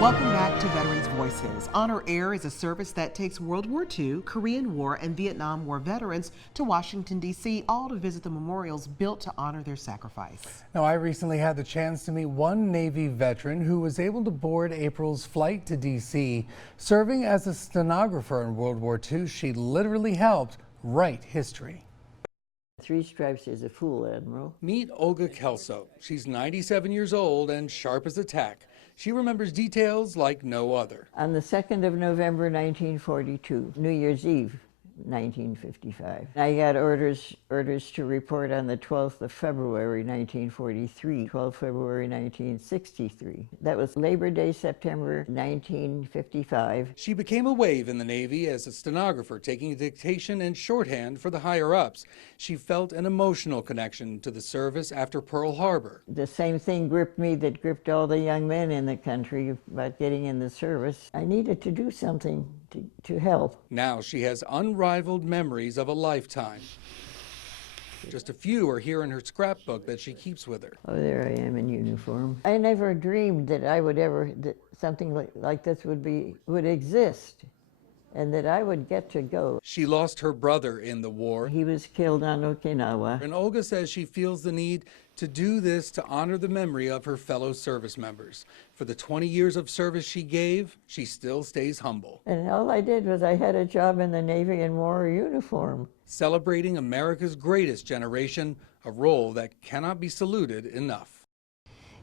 Welcome back to Veterans Voices. Honor Air is a service that takes World War II, Korean War, and Vietnam War veterans to Washington, D.C., all to visit the memorials built to honor their sacrifice. Now, I recently had the chance to meet one Navy veteran who was able to board April's flight to D.C. Serving as a stenographer in World War II, she literally helped write history. 3 stripes is a fool, Admiral. Meet Olga Kelso. She's 97 years old and sharp as a tack. She remembers details like no other. On the 2nd of November, 1942, New Year's Eve, 1955. I got orders to report on the 12th of February, 1943, 12th February, 1963. That was Labor Day, September, 1955. She became a wave in the Navy as a stenographer, taking dictation and shorthand for the higher-ups. She felt an emotional connection to the service after Pearl Harbor. The same thing gripped me that gripped all the young men in the country about getting in the service. I needed to do something to help. Now she has unrivaled memories of a lifetime. Just a few are here in her scrapbook that she keeps with her. Oh, there I am in uniform. I never dreamed that I would ever, that something like this would exist, and that I would get to go. She lost her brother in the war. He was killed on Okinawa. And Olga says she feels the need to do this to honor the memory of her fellow service members. For the 20 years of service she gave, she still stays humble. And all I did was I had a job in the Navy and wore a uniform. Celebrating America's greatest generation, a role that cannot be saluted enough.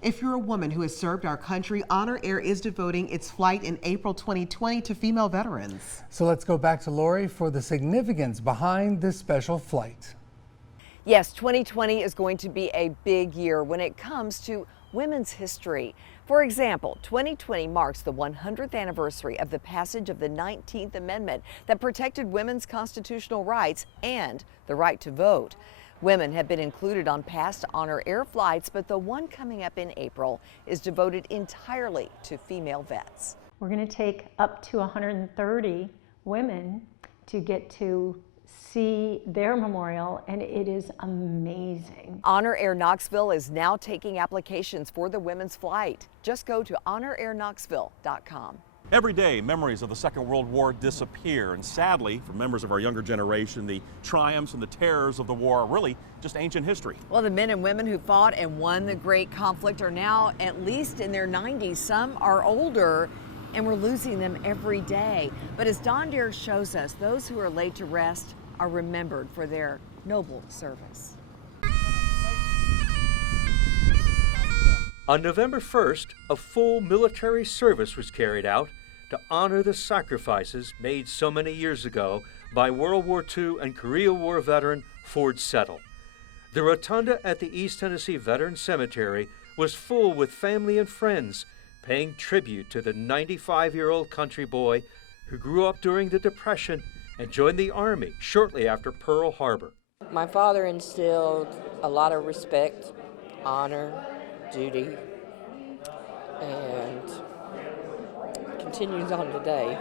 If you're a woman who has served our country, Honor Air is devoting its flight in April 2020 to female veterans. So let's go back to Lori for the significance behind this special flight. Yes, 2020 is going to be a big year when it comes to women's history. For example, 2020 marks the 100th anniversary of the passage of the 19th Amendment that protected women's constitutional rights and the right to vote. Women have been included on past Honor Air flights, but the one coming up in April is devoted entirely to female vets. We're going to take up to 130 women to get to see their memorial, and it is amazing. Honor Air Knoxville is now taking applications for the women's flight. Just go to honorairknoxville.com. Every day, memories of the Second World War disappear, and sadly, for members of our younger generation, the triumphs and the terrors of the war are really just ancient history. Well, the men and women who fought and won the great conflict are now at least in their 90s. Some are older, and we're losing them every day. But as Don Deere shows us, those who are laid to rest are remembered for their noble service. On November 1st, a full military service was carried out to honor the sacrifices made so many years ago by World War II and Korea War veteran Ford Settle. The rotunda at the East Tennessee Veterans Cemetery was full with family and friends, paying tribute to the 95-year-old country boy who grew up during the Depression and joined the Army shortly after Pearl Harbor. My father instilled a lot of respect, honor, duty, and continues on today.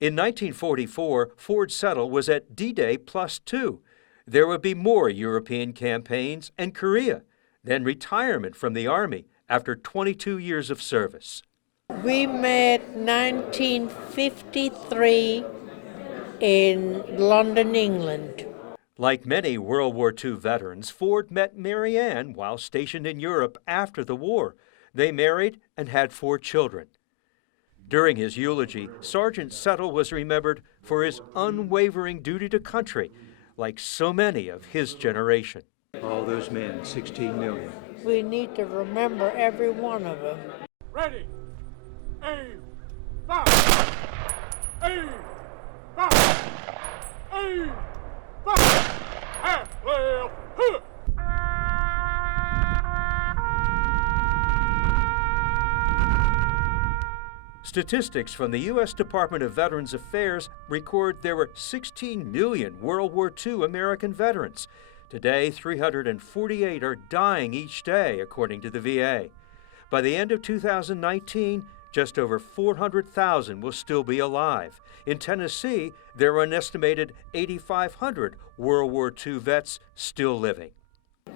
In 1944, Ford Settle was at D-Day +2. There would be more European campaigns and Korea, then retirement from the Army after 22 years of service. We met 1953 in London, England. Like many World War II veterans, Ford met Mary Ann while stationed in Europe after the war. They married and had 4 children. During his eulogy, Sergeant Settle was remembered for his unwavering duty to country, like so many of his generation. All those men, 16 million. We need to remember every one of them. Ready, aim, fire! Aim, fire! Aim, fire! Half left, hook! Statistics from the U.S. Department of Veterans Affairs record there were 16 million World War II American veterans. Today, 348 are dying each day, according to the VA. By the end of 2019, just over 400,000 will still be alive. In Tennessee, there are an estimated 8,500 World War II vets still living.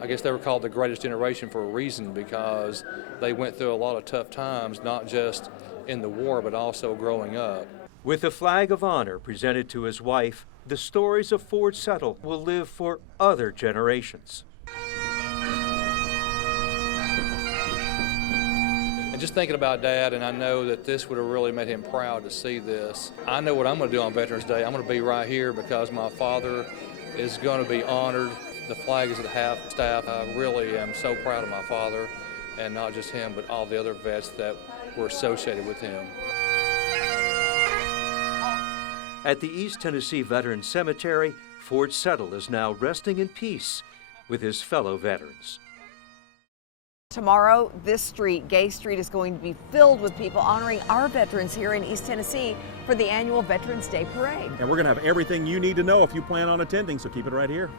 I guess they were called the greatest generation for a reason, because they went through a lot of tough times, not just in the war, but also growing up. With the flag of honor presented to his wife, the stories of Ford Settle will live for other generations. And just thinking about Dad, and I know that this would have really made him proud to see this. I know what I'm going to do on Veterans Day. I'm going to be right here because my father is going to be honored. The flag is at half staff. I really am so proud of my father, and not just him, but all the other vets that were associated with him. At the East Tennessee Veterans Cemetery, Ford Settle is now resting in peace with his fellow veterans. Tomorrow, this street, Gay Street, is going to be filled with people honoring our veterans here in East Tennessee for the annual Veterans Day Parade. And we're going to have everything you need to know if you plan on attending, so keep it right here.